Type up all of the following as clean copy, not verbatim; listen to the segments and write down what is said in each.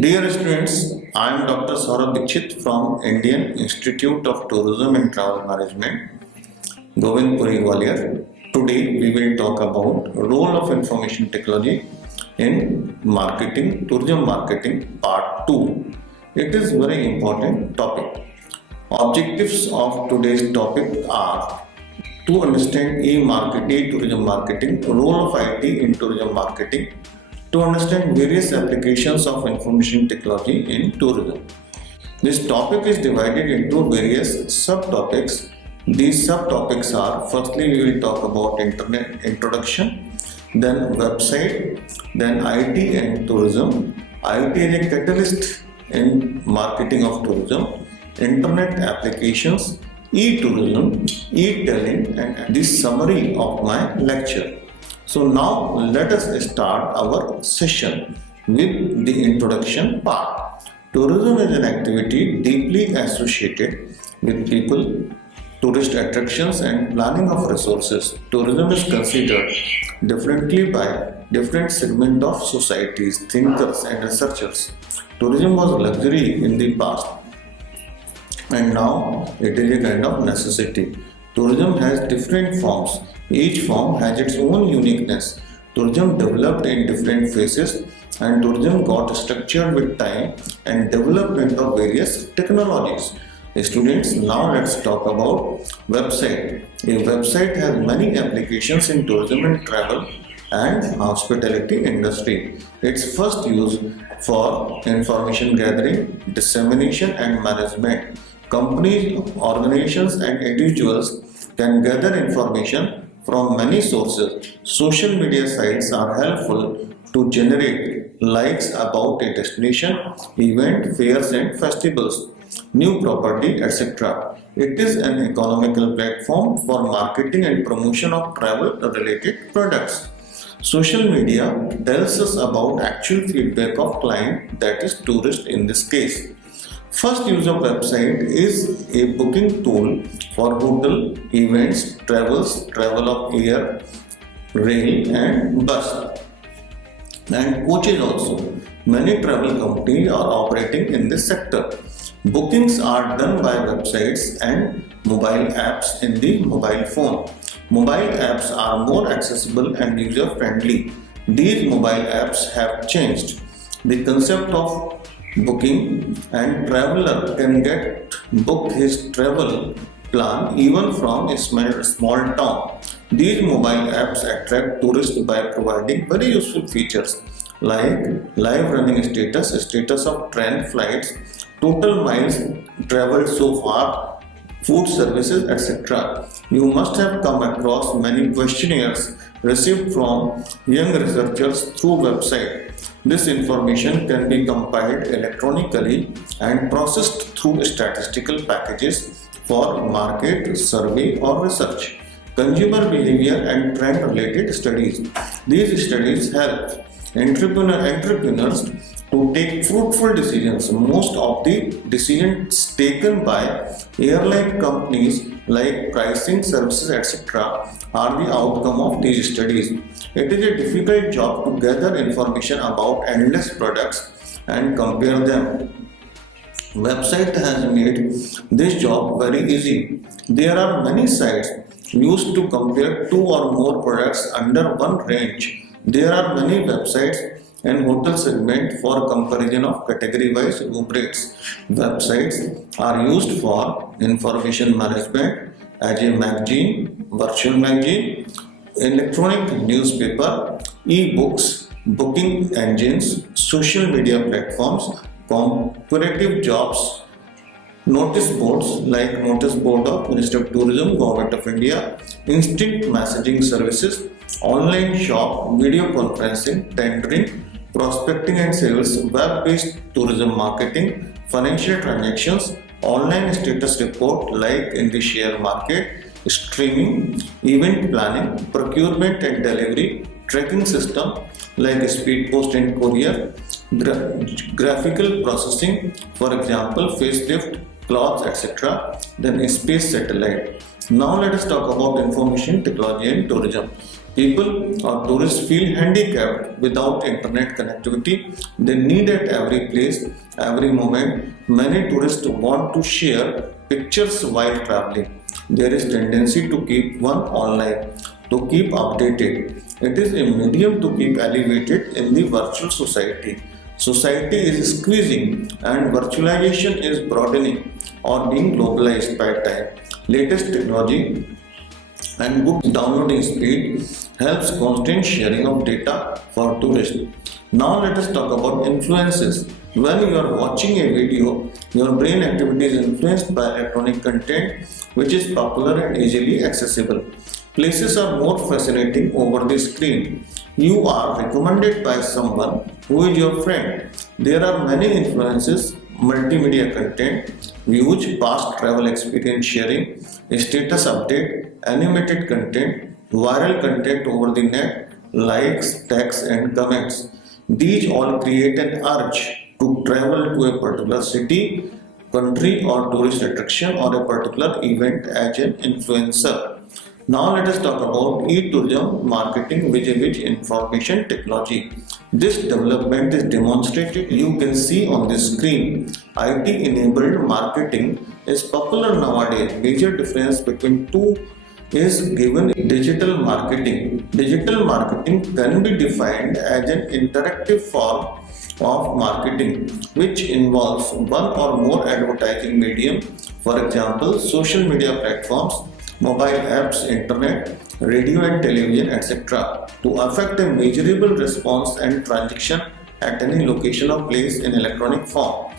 Dear students, I am Dr. Saurabh Dikshit from Indian Institute of Tourism and Travel Management, Govindpuri, Gwalior. Today we will talk about role of information technology in marketing, tourism marketing part 2. It is very important topic. Objectives of today's topic are to understand tourism marketing, role of IT in tourism marketing, to understand various applications of information technology in tourism. This topic is divided into various subtopics. These subtopics are: firstly, we will talk about internet introduction, then website, then IT and tourism. IT is a catalyst in marketing of tourism, internet applications, e-tourism, e-tailing, and the summary of my lecture. So now let us start our session with the introduction part. Tourism is an activity deeply associated with people, tourist attractions and planning of resources. Tourism is considered differently by different segments of societies, thinkers and researchers. Tourism was luxury in the past and now it is a kind of necessity. Tourism has different forms. Each form has its own uniqueness. Tourism developed in different phases and tourism got structured with time and development of various technologies. Students, now let's talk about website. A website has many applications in tourism and travel and hospitality industry. It's first used for information gathering, dissemination and management. Companies, organizations and individuals can gather information from many sources. Social media sites are helpful to generate likes about a destination, event, fairs and festivals, new property, etc. It is an economical platform for marketing and promotion of travel related products. Social media tells us about actual feedback of client, that is tourist in this case. First use of website is a booking tool for hotel, events, travel of air, rail and bus and coaches also. Many travel companies are operating in this sector. Bookings are done by websites and mobile apps in the mobile phone. Mobile apps are more accessible and user friendly. These mobile apps have changed the concept of booking, and traveler can book his travel plan even from a small town. These mobile apps attract tourists by providing very useful features like live running status of train flights, total miles traveled so far, food services, etc. You must have come across many questionnaires received from young researchers through website. This information can be compiled electronically and processed through statistical packages for market, survey or research. Consumer behavior and trend related studies. These studies help entrepreneurs to take fruitful decisions. Most of the decisions taken by airline companies like pricing, services, etc. are the outcome of these studies. It is a difficult job to gather information about endless products and compare them. Website has made this job very easy. There are many sites used to compare two or more products under one range. There are many websites and hotel segment for comparison of category-wise room rates. Websites are used for information management as a magazine, virtual magazine, electronic newspaper, e-books, booking engines, social media platforms, comparative jobs, notice boards like notice board of Ministry of Tourism, Government of India, instant messaging services, online shop, video conferencing, tendering, prospecting and sales, web-based tourism marketing, financial transactions, online status report like in the share market, streaming, event planning, procurement and delivery, tracking system like speed post and courier, graphical processing, for example facelift, clothes, etc. Then space satellite. Now let us talk about information technology and tourism. People or tourists feel handicapped without internet connectivity. They need at every place, every moment. Many tourists want to share pictures while traveling. There is tendency to keep one online, to keep updated. It is a medium to keep elevated in the virtual society. Society is squeezing and virtualization is broadening or being globalized by time. Latest technology and good downloading speed helps constant sharing of data for tourists. Now let us talk about influences. When you are watching a video, your brain activity is influenced by electronic content which is popular and easily accessible. Places are more fascinating over the screen. You are recommended by someone who is your friend. There are many influences, multimedia content, views, past travel experience sharing, status update, animated content, viral content over the net, likes, tags, and comments. These all create an urge to travel to a particular city, country, or tourist attraction or a particular event as an influencer. Now let us talk about e-tourism marketing vis-a-vis information technology. This development is demonstrated. You can see on the screen. IT-enabled marketing is popular nowadays. Major difference between two is given digital marketing. Digital marketing can be defined as an interactive form of marketing which involves one or more advertising medium, for example, social media platforms, mobile apps, internet, radio and television, etc., to affect a measurable response and transaction at any location or place in electronic form.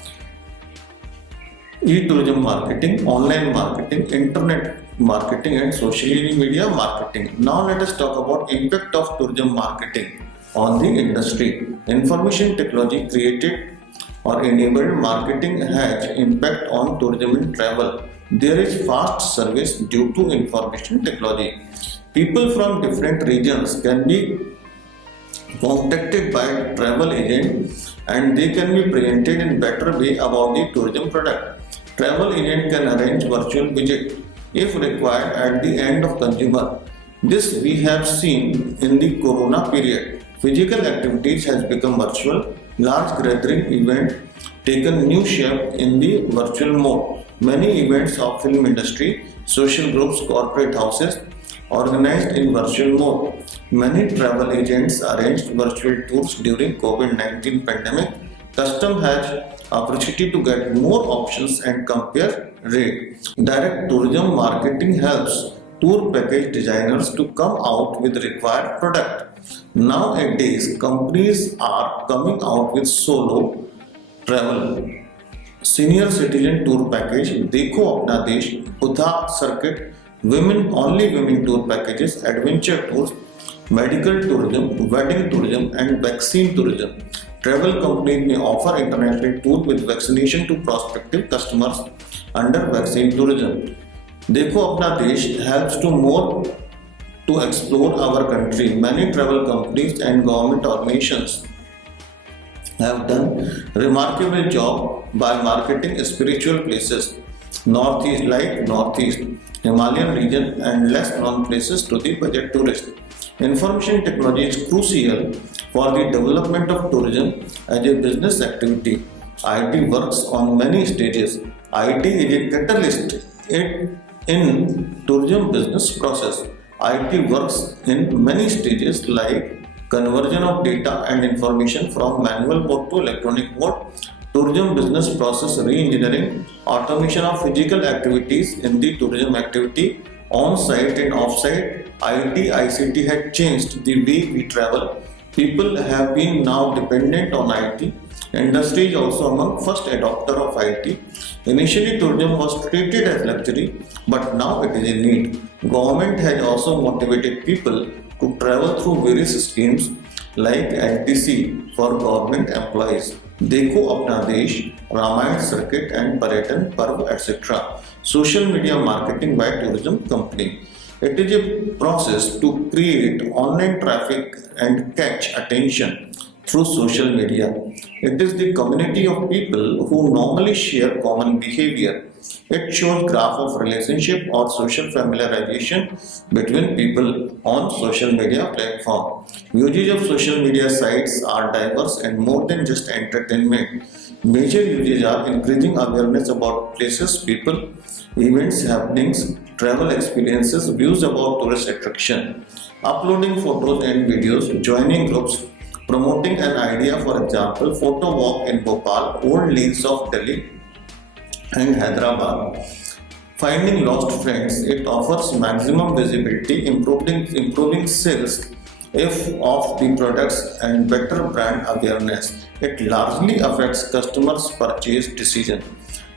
E-tourism marketing, online marketing, internet marketing and social media marketing. Now let us talk about impact of tourism marketing on the industry. Information technology created or enabled marketing has impact on tourism and travel. There is fast service due to information technology. People from different regions can be contacted by travel agent and they can be presented in better way about the tourism product. Travel agent can arrange virtual visit if required at the end of consumer. This we have seen in the corona period. Physical activities has become virtual. Large gathering event taken new shape in the virtual mode. Many events of film industry, social groups, corporate houses organized in virtual mode. Many travel agents arranged virtual tours during COVID-19 pandemic. Custom has opportunity to get more options and compare rate. Direct tourism marketing helps tour package designers to come out with required product. Nowadays, companies are coming out with solo travel, senior citizen tour package, देखो अपना देश, Buddha circuit, women tour packages, adventure tours, medical tourism, wedding tourism and vaccine tourism. Travel companies may offer international tour with vaccination to prospective customers under vaccine tourism. देखो अपना देश helps to more to explore our country. Many travel companies and government organizations have done remarkable job by marketing spiritual places, Northeast, Himalayan region and less known places to the budget tourist. Information technology is crucial for the development of tourism as a business activity. IT works on many stages. IT is a catalyst in tourism business process. IT works in many stages like conversion of data and information from manual mode to electronic mode, tourism business process re-engineering, automation of physical activities in the tourism activity, on-site and off-site. IT, ICT had changed the way we travel. People have been now dependent on IT. Industry is also among first adopter of IT. Initially, tourism was treated as luxury, but now it is a need. Government has also motivated people to travel through various schemes like LTC for government employees, देखो अपना देश, Ramayan circuit and Parयटन Parv, etc. Social media marketing by tourism company. It is a process to create online traffic and catch attention. through social media. It is the community of people who normally share common behavior. It shows graph of relationship or social familiarization between people on social media platform. Usage of social media sites are diverse and more than just entertainment. Major usages are increasing awareness about places, people, events, happenings, travel experiences, views about tourist attraction, uploading photos and videos, joining groups, promoting an idea, for example, photo walk in Bhopal, old lanes of Delhi and Hyderabad. Finding lost friends, it offers maximum visibility, improving sales if of the products and better brand awareness. It largely affects customers' purchase decision.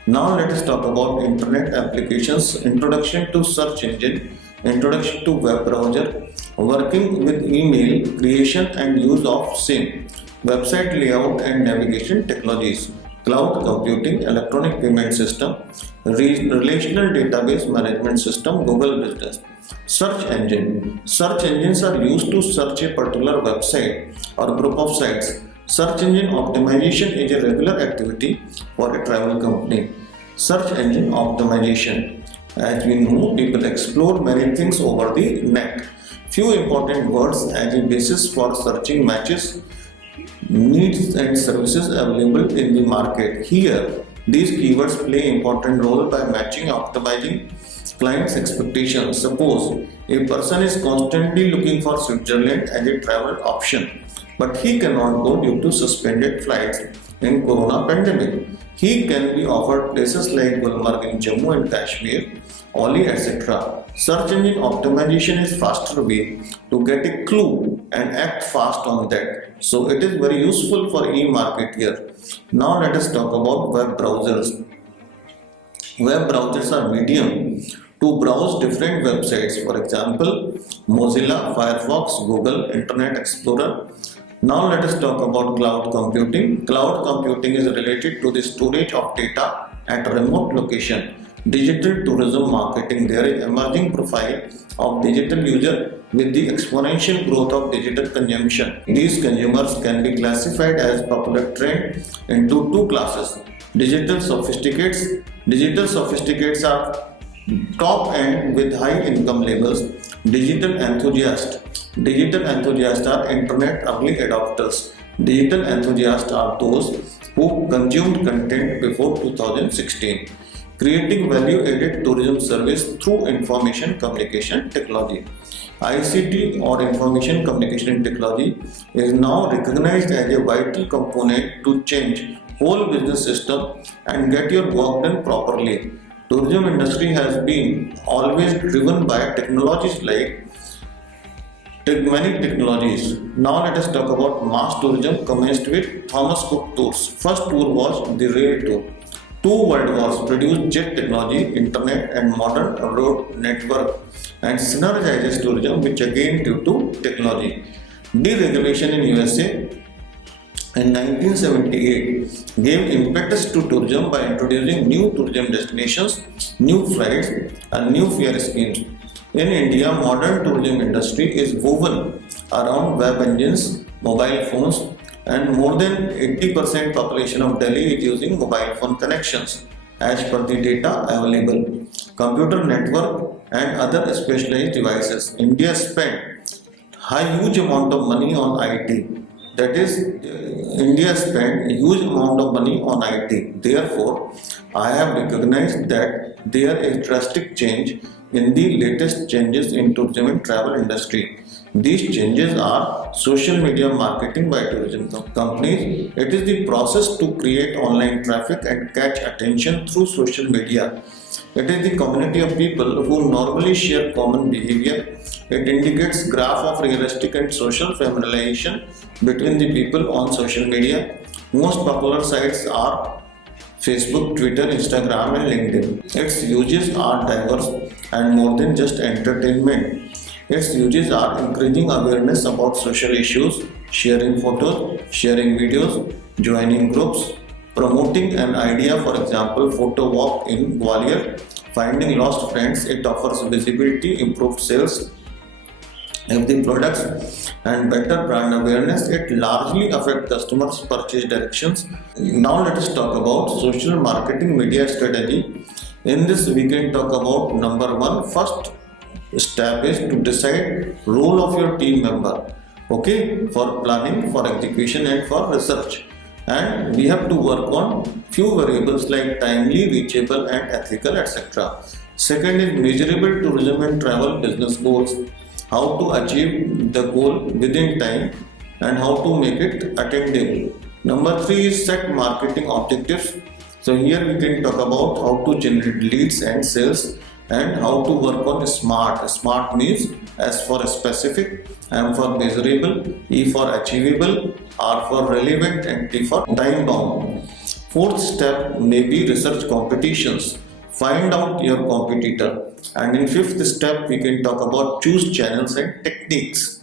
Now let us talk about internet applications, introduction to search engine, introduction to web browser, working with email, creation and use of same, website layout and navigation technologies, cloud computing, electronic payment system, relational database management system, Google Business. Search engine. Search engines are used to search a particular website or group of sites. Search engine optimization is a regular activity for a travel company. Search engine optimization. As we know, people explore many things over the net. Few important words as a basis for searching matches needs and services available in the market. Here, these keywords play important role by matching and optimizing clients' expectations. Suppose a person is constantly looking for Switzerland as a travel option, but he cannot go due to suspended flights in Corona pandemic. He can be offered places like Gulmarg in Jammu and Kashmir, Oli, etc. Search engine optimization is faster way to get a clue and act fast on that. So it is very useful for e-marketer. Now let us talk about web browsers. Web browsers are medium to browse different websites, for example, Mozilla, Firefox, Google, Internet Explorer. Now let us talk about cloud computing. Cloud computing is related to the storage of data at remote location. Digital tourism marketing. There is emerging profile of digital user with the exponential growth of digital consumption. These consumers can be classified as popular trend into two classes. Digital sophisticates. Digital sophisticates are top end with high income levels. Digital enthusiasts. Digital enthusiasts are internet early adopters. Digital enthusiasts are those who consumed content before 2016. Creating value-added tourism service through information communication technology. ICT or information communication technology is now recognized as a vital component to change whole business system and get your work done properly. Tourism industry has been always driven by technologies like many technologies. Now let us talk about mass tourism commenced with Thomas Cook tours. First tour was the rail tour. Two world wars produced jet technology, internet and modern road network and synergizes tourism which again due to technology. Deregulation in USA in 1978 gave impetus to tourism by introducing new tourism destinations, new flights and new fare schemes. In India, modern tourism industry is woven around web engines, mobile phones and more than 80% population of Delhi is using mobile phone connections as per the data available. Computer network and other specialized devices. India spent huge amount of money on IT. That is, India spent a huge amount of money on IT. Therefore, I have recognized that there is drastic change in the latest changes in tourism and travel industry. These changes are social media marketing by tourism companies. It is the process to create online traffic and catch attention through social media. It is the community of people who normally share common behavior. It indicates graph of realistic and social familiarization between the people on social media. Most popular sites are Facebook, Twitter, Instagram and LinkedIn. Its uses are diverse and more than just entertainment. Its uses are increasing awareness about social issues, sharing photos, sharing videos, joining groups, promoting an idea, for example, photo walk in Gwalior, finding lost friends. It offers visibility, improved sales, If the products and better brand awareness, it largely affect customers' purchase directions. Now let us talk about social marketing media strategy. In this, we can talk about number one. First step is to decide role of your team member. Okay, for planning, for execution, and for research. And we have to work on few variables like timely, reachable, and ethical, etc. Second is measurable tourism and travel business goals, how to achieve the goal within time and how to make it attainable. Number three is set marketing objectives. So here we can talk about how to generate leads and sales and how to work on SMART. SMART means S for specific, M for measurable, E for achievable, R for relevant, and T for time bound. Fourth step may be research competitions. Find out your competitor. And in fifth step, we can talk about choose channels and techniques.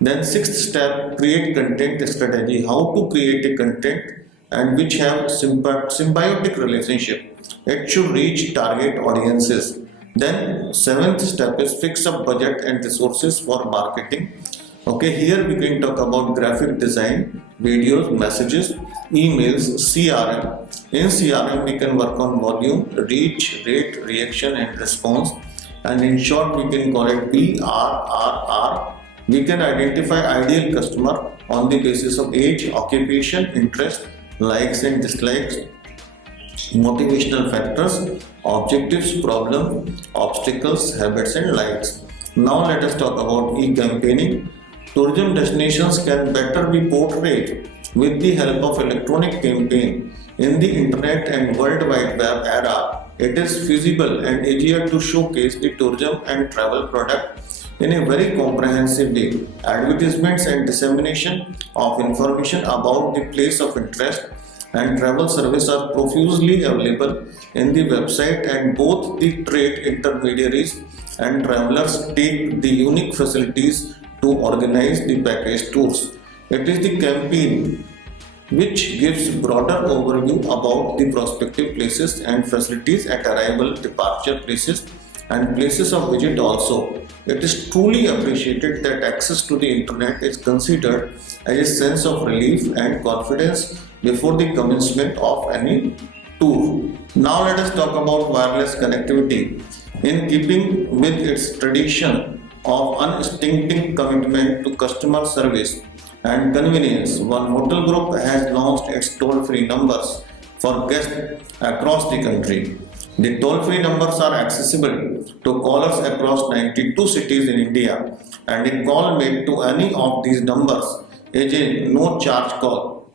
Then sixth step, create content strategy. How to create a content and which have symbiotic relationship. It should reach target audiences. Then seventh step is fix a budget and resources for marketing. Okay, here we can talk about graphic design, videos, messages, emails, CRM. In CRM, we can work on volume, reach, rate, reaction, and response. And in short, we can call it BRRR. We can identify ideal customer on the basis of age, occupation, interest, likes and dislikes, motivational factors, objectives, problem, obstacles, habits, and likes. Now let us talk about e-campaigning. Tourism destinations can better be portrayed with the help of electronic campaign. In the internet and World Wide Web era, it is feasible and easier to showcase the tourism and travel product in a very comprehensive way. Advertisements and dissemination of information about the place of interest and travel service are profusely available in the website, and both the trade intermediaries and travelers take the unique facilities to organize the package tours. It is the campaign which gives broader overview about the prospective places and facilities at arrival, departure places, and places of visit also. It is truly appreciated that access to the internet is considered as a sense of relief and confidence before the commencement of any tour. Now let us talk about wireless connectivity. In keeping with its tradition of unstinting commitment to customer service and convenience, one hotel group has launched its toll-free numbers for guests across the country. The toll-free numbers are accessible to callers across 92 cities in India, and a call made to any of these numbers is a no-charge call.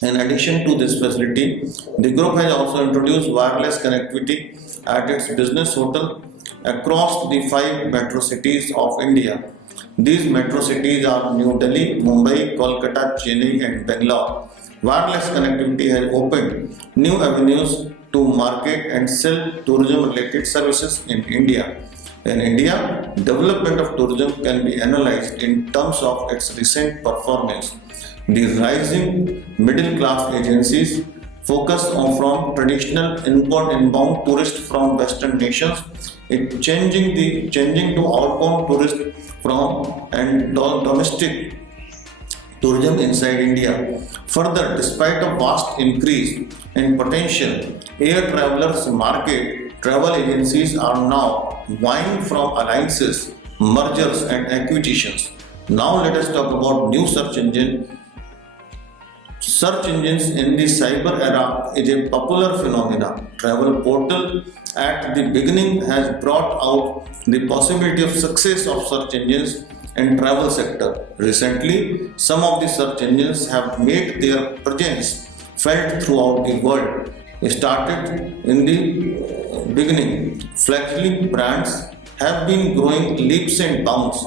In addition to this facility, the group has also introduced wireless connectivity at its business hotel across the 5 metro cities of India. These metro cities are New Delhi, Mumbai, Kolkata, Chennai, and Bangalore. Wireless connectivity has opened new avenues to market and sell tourism-related services in India. In India, development of tourism can be analyzed in terms of its recent performance. The rising middle-class agencies focus on from traditional inbound tourists from Western nations, it changing to outbound tourists from and domestic tourism inside India. Further, despite a vast increase in potential air travelers market, travel agencies are now vying from alliances, mergers, and acquisitions. Now let us talk about new search engine. Search engines in the cyber era is a popular phenomenon. Travel portal at the beginning has brought out the possibility of success of search engines in travel sector. Recently, some of the search engines have made their presence felt throughout the world. Started in the beginning, fledgling brands have been growing leaps and bounds.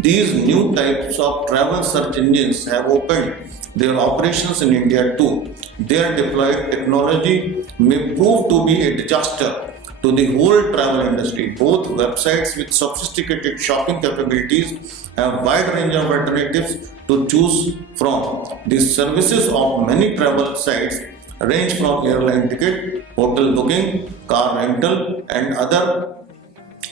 These new types of travel search engines have opened their operations in India too. Their deployed technology may prove to be a disaster to the whole travel industry. Both websites with sophisticated shopping capabilities have wide range of alternatives to choose from. The services of many travel sites range from airline ticket, hotel booking, car rental, and other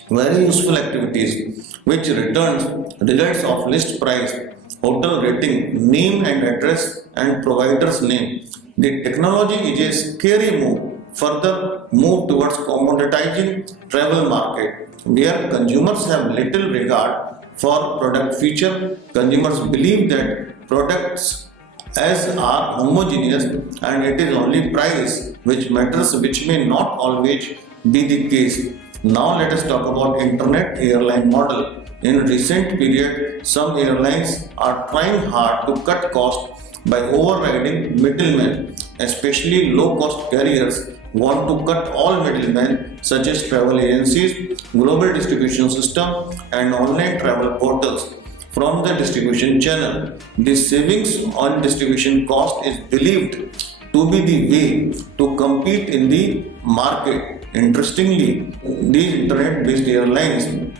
Very useful activities which returns results of list price, hotel rating, name and address and provider's name. The technology is a scary move, further move towards commoditizing travel market where consumers have little regard for product feature. Consumers believe that products as are homogeneous and it is only price which matters, which may not always be the case. Now let us talk about internet airline model. In recent period, some airlines are trying hard to cut costs by overriding middlemen, especially low-cost carriers want to cut all middlemen such as travel agencies, global distribution system and online travel portals from the distribution channel. The savings on distribution cost is believed to be the way to compete in the market. Interestingly, these internet-based airlines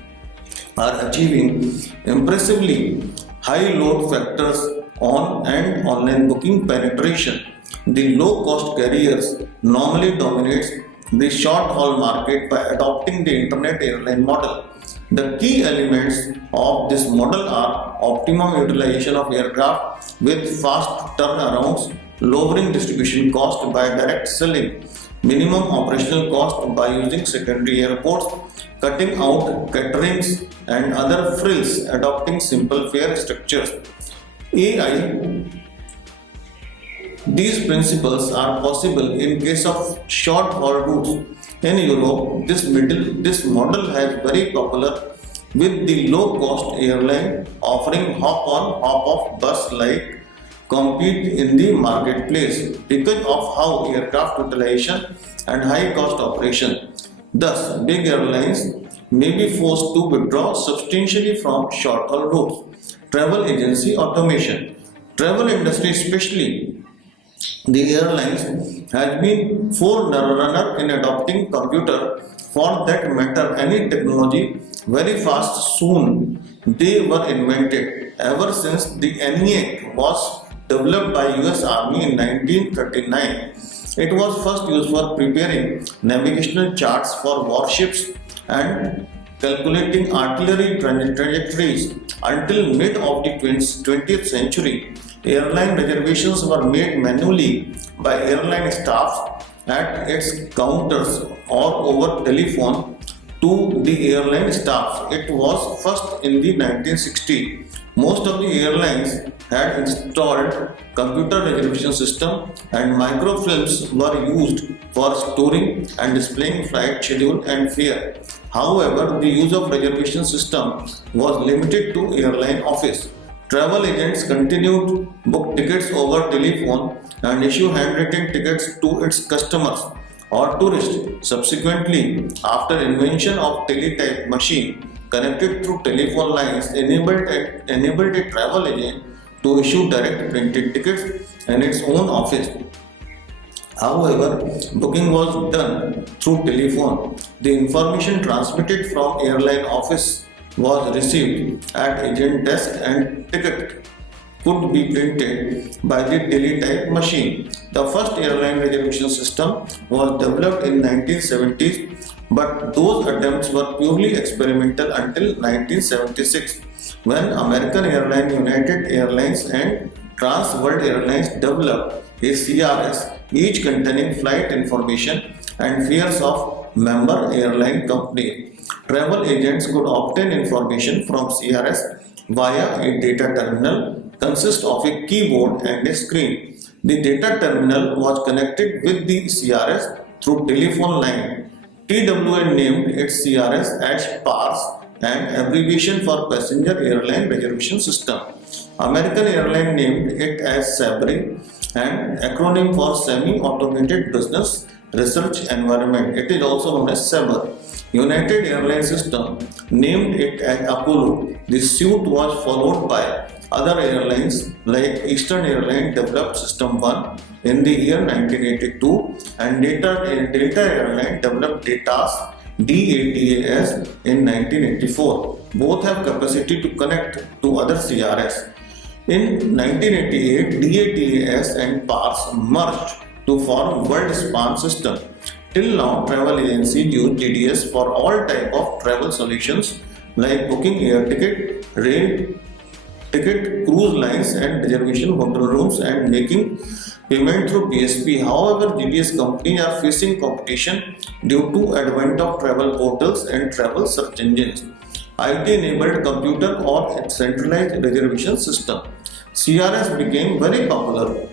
are achieving impressively high load factors on and online booking penetration. The low-cost carriers normally dominates the short-haul market by adopting the internet airline model. The key elements of this model are optimum utilization of aircraft with fast turnarounds, lowering distribution cost by direct selling, minimum operational cost by using secondary airports, cutting out caterings and other frills, adopting simple fare structures. AI. These principles are possible in case of short haul routes. In Europe, this model has very popular with the low cost airline offering hop on hop off bus like compete in the marketplace because of how aircraft utilization and high cost operation. Thus, big airlines may be forced to withdraw substantially from short haul routes. Travel agency automation. Travel industry, especially the airlines, has been forerunner in adopting computer for that matter any technology very fast. Soon they were invented. Ever since the ENIAC was developed by US Army in 1939, it was first used for preparing navigational charts for warships and calculating artillery trajectories. Until mid of the 20th century, airline reservations were made manually by airline staff at its counters or over telephone to the airline staff. It was first in the 1960s. Most of the airlines had installed computer reservation system and microfilms were used for storing and displaying flight schedule and fare. However, the use of reservation system was limited to airline office. Travel agents continued to book tickets over telephone and issue handwritten tickets to its customers or tourists. Subsequently, after invention of teletype machine connected through telephone lines enabled a travel agent to issue direct printed tickets in its own office. However, booking was done through telephone. The information transmitted from airline office was received at agent desk and ticket could be printed by the teletype machine. The first airline reservation system was developed in 1970s, but those attempts were purely experimental until 1976 when American Airlines, United Airlines and Trans World Airlines developed a CRS, each containing flight information and fares of member airline company. Travel agents could obtain information from CRS via a data terminal consist of a keyboard and a screen. The data terminal was connected with the CRS through telephone line. TWA named its CRS as PARS, an abbreviation for Passenger Airline Reservation System. American Airlines named it as SABRE, an acronym for Semi-Automated Business Research Environment. It is also known as SABRE. United Airlines System named it as Apollo. This suit was followed by other airlines like Eastern Airlines developed System 1 in the year 1982 and Delta Airlines developed DATAS in 1984. Both have capacity to connect to other CRS. In 1988, DATAS and PARS merged to form World Span System. Till now, travel agencies use GDS for all type of travel solutions like booking air ticket, rail ticket, cruise lines and reservation hotel rooms and making payment through PSP. However, GDS companies are facing competition due to advent of travel portals and travel search engines, IT-enabled computer or centralized reservation system. CRS became very popular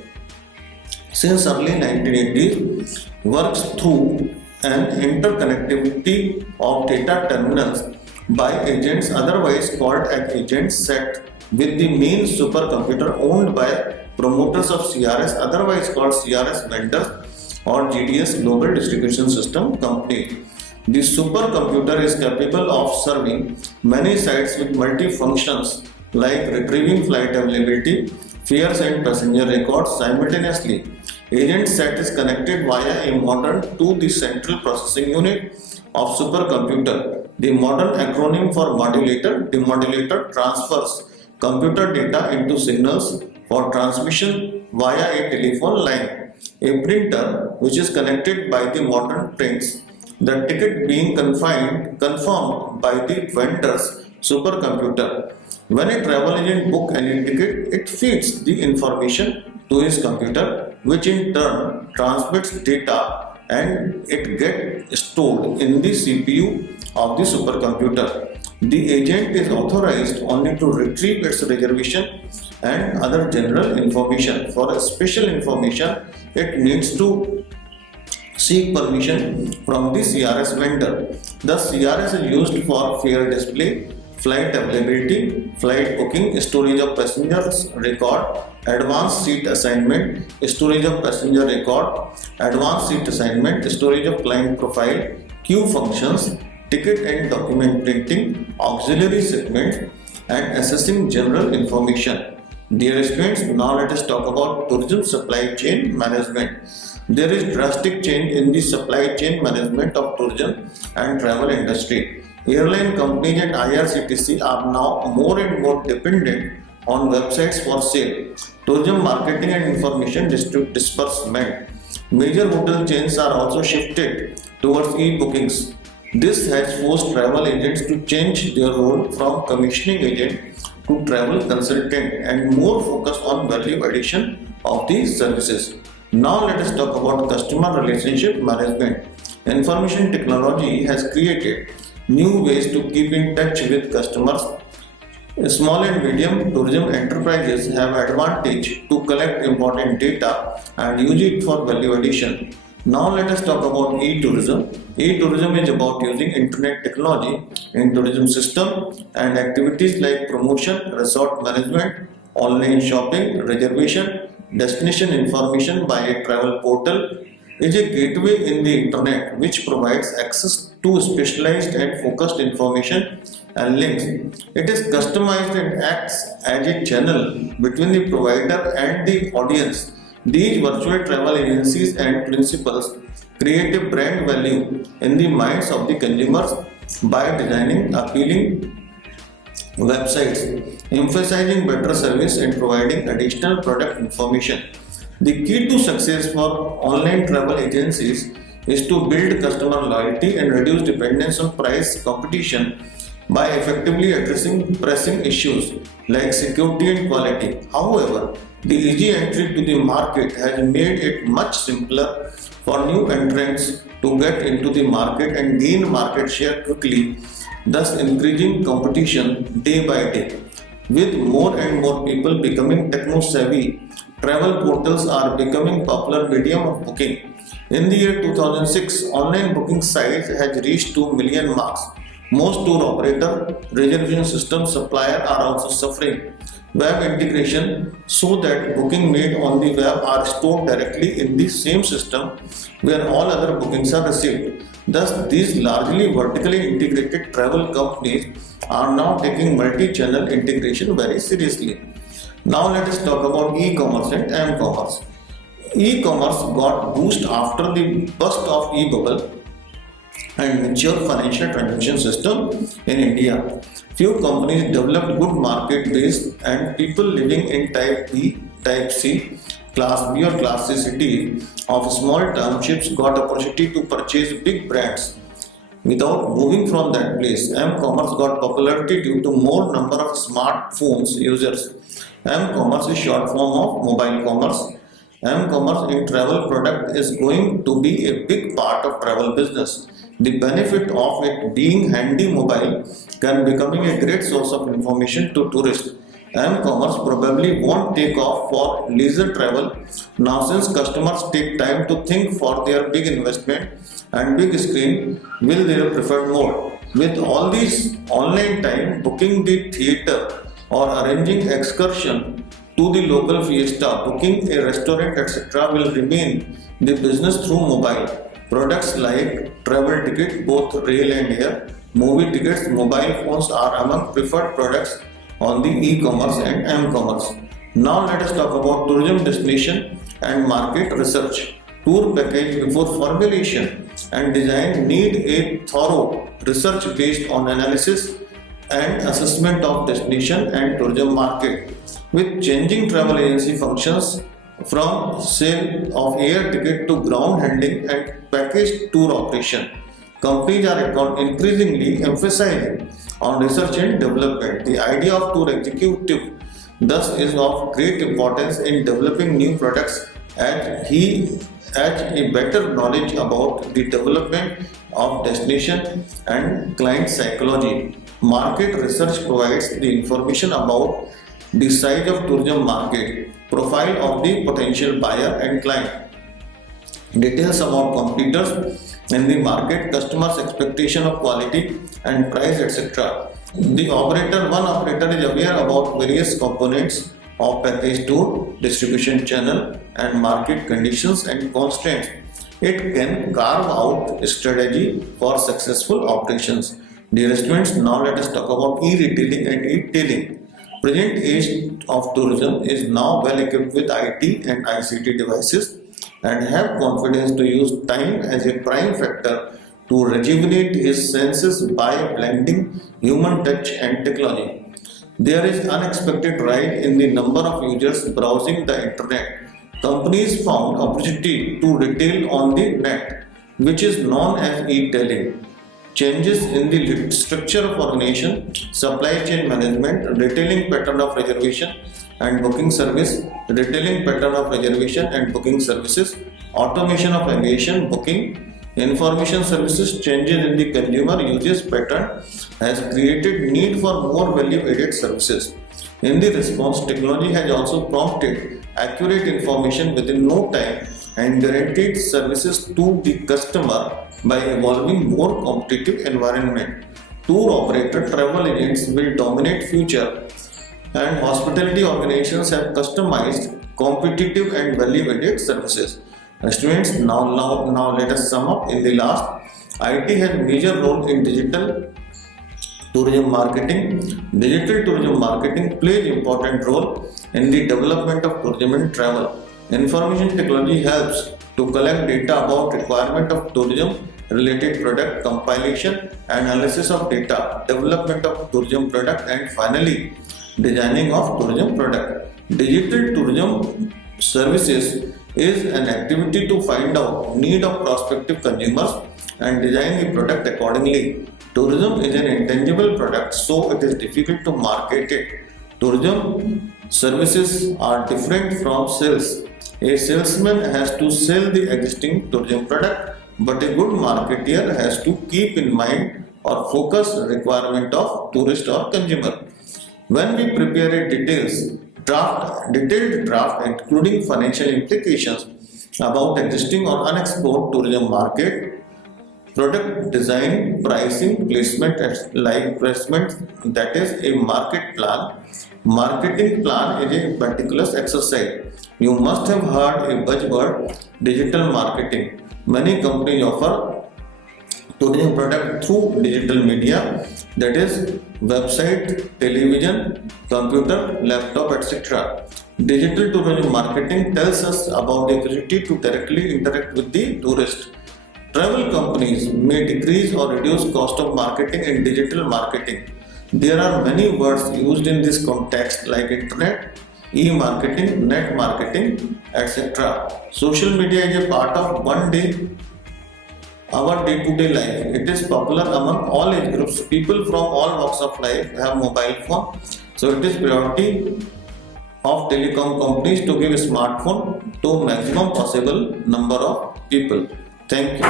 since early 1980s, works through an interconnectivity of data terminals by agents otherwise called as agents set with the main supercomputer owned by promoters of CRS otherwise called CRS vendors or GDS Global Distribution System Company. The supercomputer is capable of serving many sites with multi-functions like retrieving flight availability, fares and passenger records simultaneously. Agent set is connected via a modem to the central processing unit of supercomputer. The modern acronym for modulator, the modulator transfers computer data into signals for transmission via a telephone line. A printer which is connected by the modern prints the ticket being confirmed by the vendor's supercomputer. When a travel agent books any ticket, it feeds the information to his computer, which in turn transmits data and it gets stored in the CPU of the supercomputer. The agent is authorized only to retrieve its reservation and other general information. For special information, it needs to seek permission from the CRS vendor. The CRS is used for fare display, flight availability, flight booking, storage of passengers record, advanced seat assignment, storage of passenger record, advanced seat assignment, storage of client profile, queue functions, ticket and document printing, auxiliary segments, and assessing general information. Dear students, now let us talk about tourism supply chain management. There is drastic change in the supply chain management of tourism and travel industry. Airline companies and IRCTC are now more and more dependent on websites for sale, tourism marketing and information disbursement. Major hotel chains are also shifted towards e-bookings. This has forced travel agents to change their role from commissioning agent to travel consultant and more focus on value addition of these services. Now let us talk about customer relationship management. Information technology has created new ways to keep in touch with customers. Small and medium tourism enterprises have advantage to collect important data and use it for value addition. Now let us talk about e-tourism. E-tourism is about using internet technology in tourism system and activities like promotion, resort management, online shopping, reservation, destination information by a travel portal is a gateway in the internet which provides access to specialized and focused information and links. It is customized and acts as a channel between the provider and the audience. These virtual travel agencies and principals create a brand value in the minds of the consumers by designing appealing websites, emphasizing better service and providing additional product information. The key to success for online travel agencies is to build customer loyalty and reduce dependence on price competition by effectively addressing pressing issues like security and quality. However, the easy entry to the market has made it much simpler for new entrants to get into the market and gain market share quickly, thus increasing competition day by day. With more and more people becoming techno-savvy, travel portals are becoming popular medium of booking. In the year 2006, online booking sites has reached 2 million marks. Most tour operator, reservation system supplier are also suffering web integration so that booking made on the web are stored directly in the same system where all other bookings are received. Thus, these largely vertically integrated travel companies are now taking multi-channel integration very seriously. Now let us talk about e-commerce and m-commerce. E-commerce got boost after the burst of e-bubble and mature financial transaction system in India. Few companies developed good market base and people living in type B, type C Class B or Class C cities of small townships got opportunity to purchase big brands without moving from that place. M-commerce got popularity due to more number of smartphones users. M-commerce is short form of mobile commerce. M-commerce in travel product is going to be a big part of travel business. The benefit of it being handy mobile can becoming a great source of information to tourists. M-commerce probably won't take off for leisure travel now since customers take time to think for their big investment and big screen will their preferred mode. With all these online time, booking the theatre or arranging excursion to the local fiesta, booking a restaurant etc. will remain the business through mobile. Products like travel ticket, both rail and air, movie tickets, mobile phones are among preferred products on the e-commerce and m-commerce. Now let us talk about tourism destination and market research. Tour package before formulation and design need a thorough research based on analysis and assessment of destination and tourism market. With changing travel agency functions from sale of air ticket to ground handling and packaged tour operation, companies are increasingly emphasizing on research and development. The idea of tour executive thus is of great importance in developing new products as he has a better knowledge about the development of destination and client psychology. Market research provides the information about the size of tourism market, profile of the potential buyer and client, details about competitors in the market, customers' expectation of quality and price, etc. One operator is aware about various components of package tour, distribution channel and market conditions and constraints. It can carve out a strategy for successful operations. Dear students, now let us talk about e-retailing and e-tailing. Present age of tourism is now well equipped with IT and ICT devices and have confidence to use time as a prime factor to rejuvenate his senses by blending human touch and technology. There is unexpected rise in the number of users browsing the internet. Companies found opportunity to retail on the net, which is known as e-tailing. Changes in the structure of organization, supply chain management, retailing pattern of reservation and booking service, retailing pattern of reservation and booking services, automation of aviation booking, information services, changes in the consumer usage pattern has created need for more value-added services. In the response, technology has also prompted accurate information within no time and guaranteed services to the customer by evolving more competitive environment. Tour operator travel agents will dominate future and hospitality organizations have customized, competitive and value-added services. Students, now let us sum up. In the last, IT has a major role in digital tourism marketing. Digital tourism marketing plays important role in the development of tourism and travel. Information technology helps to collect data about requirement of tourism related product, compilation, analysis of data, development of tourism product and finally designing of tourism product. Digital tourism services is an activity to find out need of prospective consumers and design the product accordingly. Tourism is an intangible product, so it is difficult to market it. Tourism services are different from sales. A salesman has to sell the existing tourism product, but a good marketer has to keep in mind or focus requirement of tourist or consumer. When we prepare a detailed draft including financial implications about existing or unexplored tourism market, product design, pricing, placement, like placement, that is a market plan. Marketing plan is a meticulous exercise. You must have heard a buzzword, digital marketing. Many companies offer tourism product through digital media, that is website, television, computer, laptop, etc. Digital tourism marketing tells us about the ability to directly interact with the tourist. Travel companies may decrease or reduce cost of marketing in digital marketing. There are many words used in this context like internet, e-marketing, net marketing, etc. Social media is a part of our day-to-day life. It is popular among all age groups. People from all walks of life have mobile phone. So it is priority of telecom companies to give a smartphone to maximum possible number of people. Thank you.